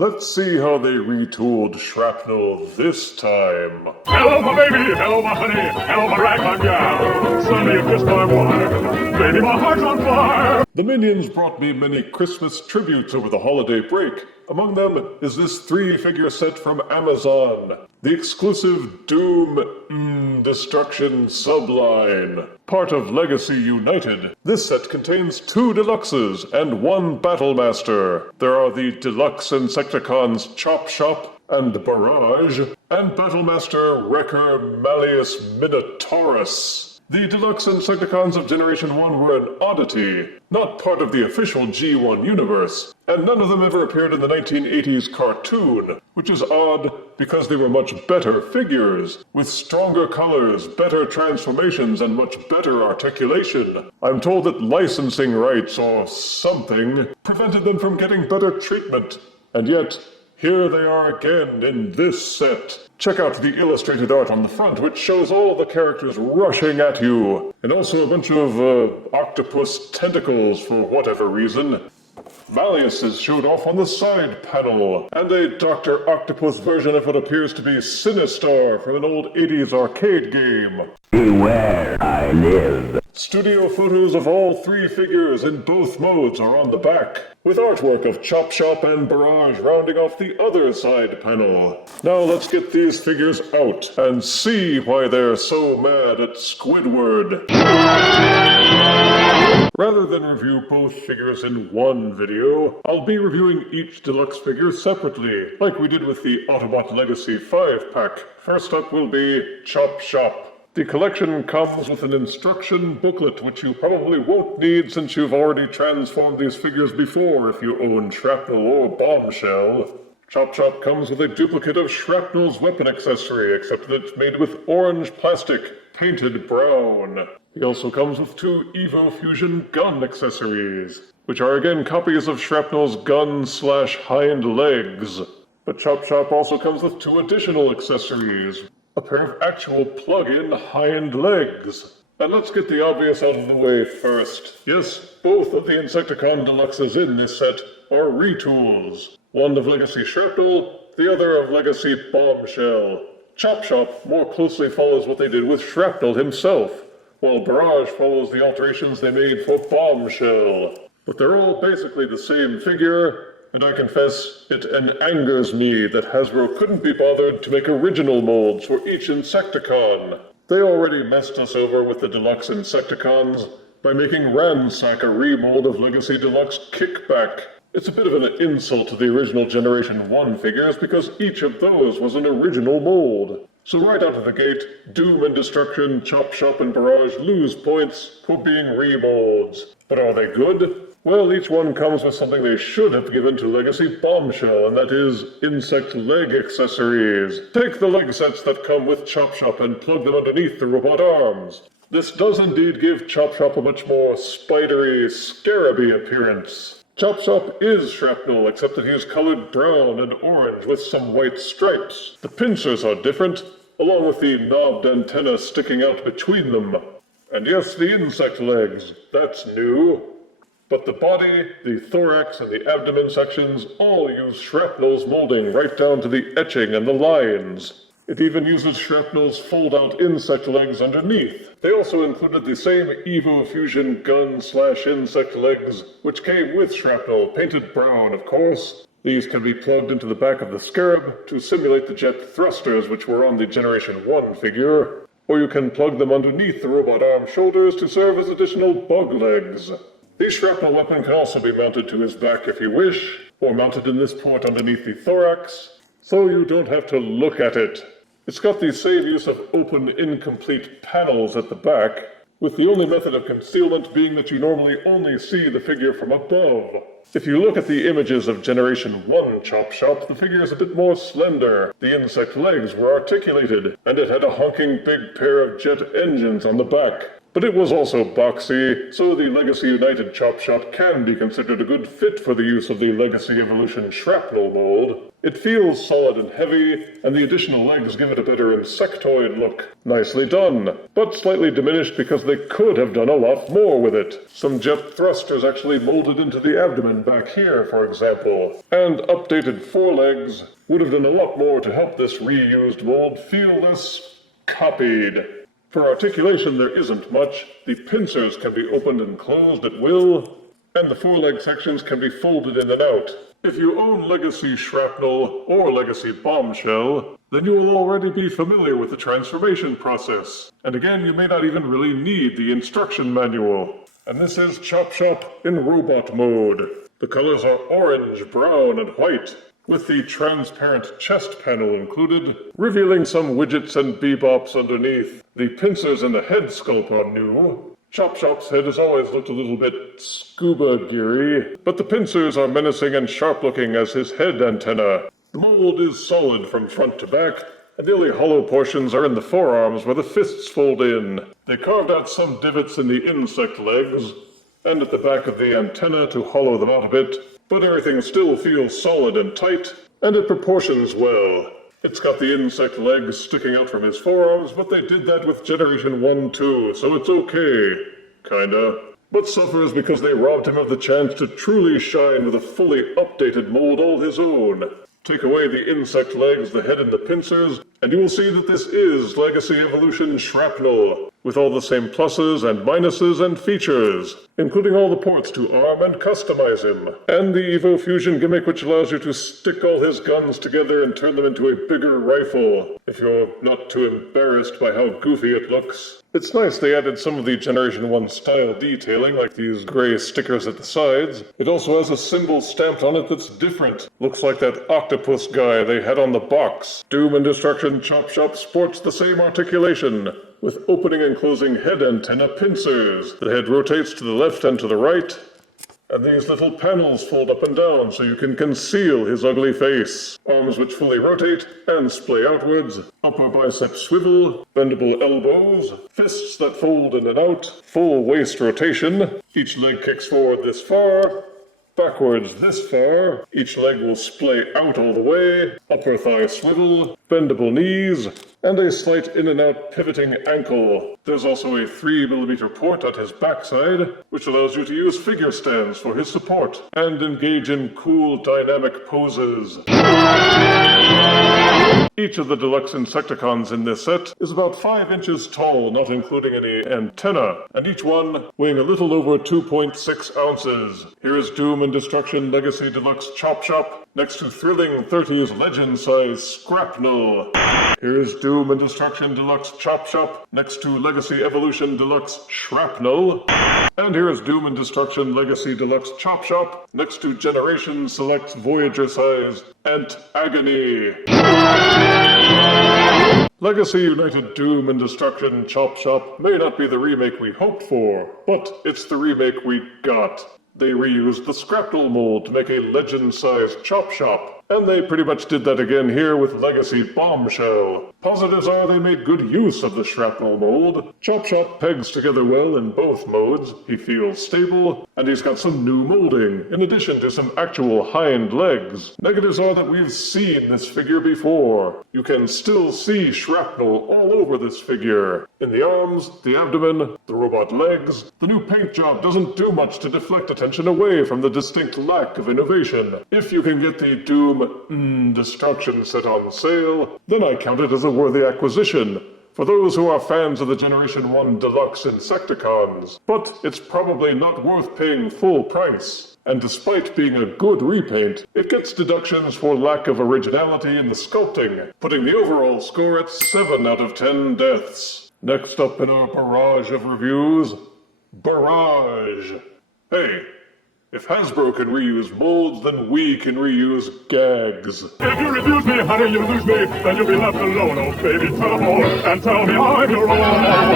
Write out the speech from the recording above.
Let's see how they retooled Shrapnel this time. Hello, my baby! Hello, my honey! Hello, my ragtime gal! Sonny, you kissed my wife! Baby, my heart's on fire! The Minions brought me many Christmas tributes over the holiday break. Among them is this 3-figure set from Amazon, the exclusive Doom Destruction subline, part of Legacy United. This set contains 2 Deluxes and 1 Battlemaster. There are the Deluxe Insecticons Chopshop and Barrage, and Battlemaster Wrecker Malleus Minotaurus. The Deluxe Insecticons of Generation 1 were an oddity, not part of the official G1 universe, and none of them ever appeared in the 1980s cartoon, which is odd because they were much better figures, with stronger colors, better transformations, and much better articulation. I'm told that licensing rights or something prevented them from getting better treatment, and yet here they are again in this set. Check out the illustrated art on the front, which shows all the characters rushing at you, and also a bunch of octopus tentacles for whatever reason. Malleus is showed off on the side panel, and a Dr. Octopus version of what appears to be Sinistar from an old 80s arcade game. Beware, I live. Studio photos of all 3 figures in both modes are on the back, with artwork of Chopshop and Barrage rounding off the other side panel. Now let's get these figures out and see why they're so mad at Squidward. Rather than review both figures in one video, I'll be reviewing each deluxe figure separately, like we did with the Autobot Legacy 5-pack. First up will be Chopshop. The collection comes with an instruction booklet, which you probably won't need since you've already transformed these figures before if you own Shrapnel or Bombshell. Chopshop comes with a duplicate of Shrapnel's weapon accessory, except that it's made with orange plastic, painted brown. He also comes with 2 Evo Fusion gun accessories, which are again copies of Shrapnel's gun/hind legs. But Chopshop also comes with 2 additional accessories. A pair of actual plug-in hind legs. And let's get the obvious out of the way first. Yes, both of the Insecticon Deluxes in this set are retools. One of Legacy Shrapnel, the other of Legacy Bombshell. Chopshop more closely follows what they did with Shrapnel himself, while Barrage follows the alterations they made for Bombshell. But they're all basically the same figure, and I confess, it angers me that Hasbro couldn't be bothered to make original molds for each Insecticon. They already messed us over with the Deluxe Insecticons by making Ransack a remold of Legacy Deluxe Kickback. It's a bit of an insult to the original Generation 1 figures because each of those was an original mold. So right out of the gate, Doom and Destruction, Chopshop and Barrage lose points for being remolds. But are they good? Well, each one comes with something they should have given to Legacy Bombshell, and that is insect leg accessories. Take the leg sets that come with Chopshop and plug them underneath the robot arms. This does indeed give Chopshop a much more spidery, scarabby appearance. Chopshop is Shrapnel, except that he's colored brown and orange with some white stripes. The pincers are different, along with the knobbed antenna sticking out between them. And yes, the insect legs, that's new. But the body, the thorax, and the abdomen sections all use Shrapnel's molding right down to the etching and the lines. It even uses Shrapnel's fold-out insect legs underneath. They also included the same Evo Fusion gun/insect legs, which came with Shrapnel, painted brown, of course. These can be plugged into the back of the Scarab to simulate the jet thrusters which were on the Generation 1 figure, or you can plug them underneath the robot arm shoulders to serve as additional bug legs. The Shrapnel weapon can also be mounted to his back if you wish, or mounted in this port underneath the thorax, so you don't have to look at it. It's got the same use of open, incomplete panels at the back, with the only method of concealment being that you normally only see the figure from above. If you look at the images of Generation 1 Chopshop, the figure is a bit more slender. The insect legs were articulated, and it had a honking big pair of jet engines on the back. but it was also boxy, so the Legacy United Chopshop can be considered a good fit for the use of the Legacy Evolution Shrapnel mold. It feels solid and heavy, and the additional legs give it a better insectoid look. Nicely done, but slightly diminished because they could have done a lot more with it. Some jet thrusters actually molded into the abdomen back here, for example, and updated forelegs would have done a lot more to help this reused mold feel less copied. For articulation, there isn't much. The pincers can be opened and closed at will, and the foreleg sections can be folded in and out. If you own Legacy Shrapnel or Legacy Bombshell, then you will already be familiar with the transformation process. And again, you may not even really need the instruction manual. And this is Chopshop in robot mode. The colors are orange, brown, and white, with the transparent chest panel included, revealing some widgets and bebops underneath. The pincers and the head sculpt are new. Chopshop's head has always looked a little bit scuba geary, but the pincers are menacing and sharp-looking as his head antenna. The mold is solid from front to back, and the only hollow portions are in the forearms where the fists fold in. They carved out some divots in the insect legs, and at the back of the antenna to hollow them out a bit, but everything still feels solid and tight, and it proportions well. It's got the insect legs sticking out from his forearms, but they did that with Generation 1 too, so it's okay. Kinda. But suffers because they robbed him of the chance to truly shine with a fully updated mold all his own. Take away the insect legs, the head, and the pincers, and you will see that this is Legacy Evolution Shrapnel, with all the same pluses and minuses and features, including all the ports to arm and customize him, and the Evo Fusion gimmick which allows you to stick all his guns together and turn them into a bigger rifle, if you're not too embarrassed by how goofy it looks. It's nice they added some of the Generation 1 style detailing, like these gray stickers at the sides. It also has a symbol stamped on it that's different. Looks like that octopus guy they had on the box. Doom and Destruction Chopshop sports the same articulation, with opening and closing head antenna pincers. The head rotates to the left and to the right, and these little panels fold up and down so you can conceal his ugly face. Arms which fully rotate and splay outwards, upper bicep swivel, bendable elbows, fists that fold in and out, full waist rotation. Each leg kicks forward this far, backwards this far. Each leg will splay out all the way, upper thigh swivel, bendable knees, and a slight in and out pivoting ankle. There's also a 3mm port at his backside, which allows you to use figure stands for his support, and engage in cool dynamic poses. Each of the Deluxe Insecticons in this set is about 5 inches tall, not including any antenna, and each one weighing a little over 2.6 ounces. Here is Doom and Destruction Legacy Deluxe Chopshop, next to Thrilling 30's Legend-size Scrapnel. Here is Doom and Destruction Deluxe Chopshop, next to Legacy Evolution Deluxe Shrapnel. And here is Doom and Destruction Legacy Deluxe Chopshop, next to Generation Selects Voyager-size Ant Agony. Legacy United Doom and Destruction Chopshop may not be the remake we hoped for, but it's the remake we got. They reused the Scrapnel mold to make a legend-sized Chopshop, and they pretty much did that again here with Legacy Bombshell. Positives are they made good use of the Shrapnel mold. Chopshop pegs together well in both modes, he feels stable, and he's got some new molding, in addition to some actual hind legs. Negatives are that we've seen this figure before. You can still see shrapnel all over this figure. In the arms, the abdomen, the robot legs. The new paint job doesn't do much to deflect attention away from the distinct lack of innovation. If you can get the Doom Destruction set on sale, then I count it as a worthy acquisition for those who are fans of the Generation 1 Deluxe Insecticons. But it's probably not worth paying full price. And despite being a good repaint, it gets deductions for lack of originality in the sculpting, putting the overall score at 7 out of 10 deaths. Next up in our barrage of reviews, Barrage. Hey, if Hasbro can reuse molds, then we can reuse gags. If you refuse me, honey, you lose me. Then you'll be left alone, oh baby. Tell them all and tell me I'm your own.